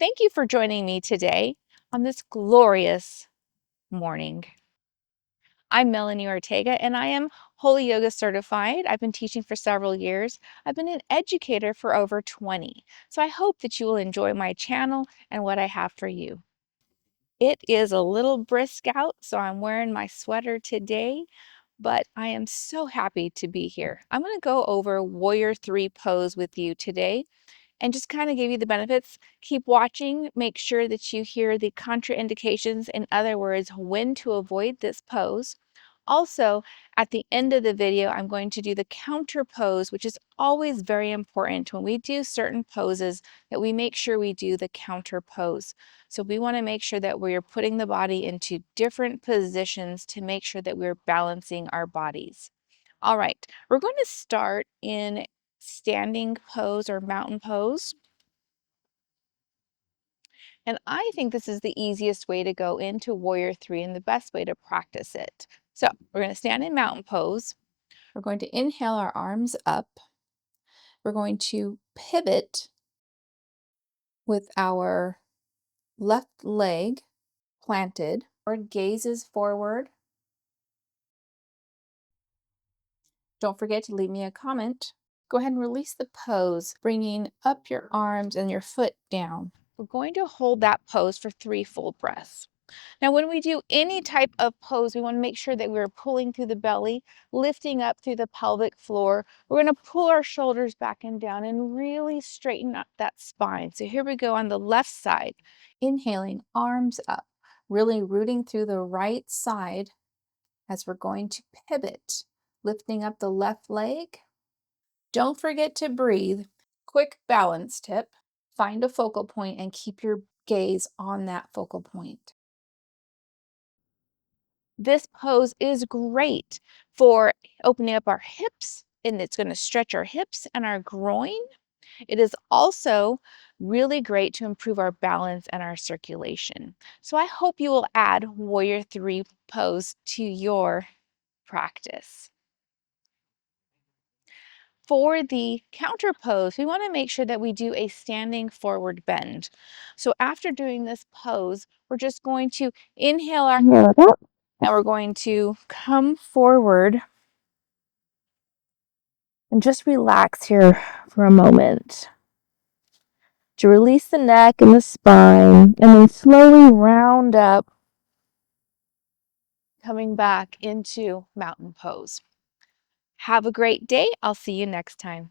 Thank you for joining me today on this glorious morning. I'm Meleny Ortega and I am Holy Yoga certified. I've been teaching for several years. I've been an educator for over 20. So I hope that you will enjoy my channel and what I have for you. It is a little brisk out, so I'm wearing my sweater today, but I am so happy to be here. I'm going to go over Warrior 3 pose with you today and just kind of give you the benefits. Keep watching, make sure that you hear the contraindications, in other words, when to avoid this pose. Also, at the end of the video, I'm going to do the counter pose, which is always very important when we do certain poses that we make sure we do the counter pose. So we want to make sure that we're putting the body into different positions to make sure that we're balancing our bodies. All right, we're going to start in standing pose or mountain pose. And I think this is the easiest way to go into Warrior 3 and the best way to practice it. So we're going to stand in mountain pose. We're going to inhale our arms up. We're going to pivot with our left leg planted. Our gaze is forward. Don't forget to leave me a comment. Go ahead and release the pose, bringing up your arms and your foot down. We're going to hold that pose for 3 full breaths. Now, when we do any type of pose, we want to make sure that we're pulling through the belly, lifting up through the pelvic floor. We're going to pull our shoulders back and down and really straighten up that spine. So here we go on the left side. Inhaling, arms up, really rooting through the right side as we're going to pivot, lifting up the left leg. Don't forget to breathe. Quick balance tip. Find a focal point and keep your gaze on that focal point. This pose is great for opening up our hips, and it's going to stretch our hips and our groin. It is also really great to improve our balance and our circulation. So I hope you will add Warrior 3 pose to your practice. For the counter pose, we want to make sure that we do a standing forward bend. So after doing this pose, we're just going to inhale our head up and we're going to come forward and just relax here for a moment to release the neck and the spine, and then slowly round up, coming back into mountain pose. Have a great day. I'll see you next time.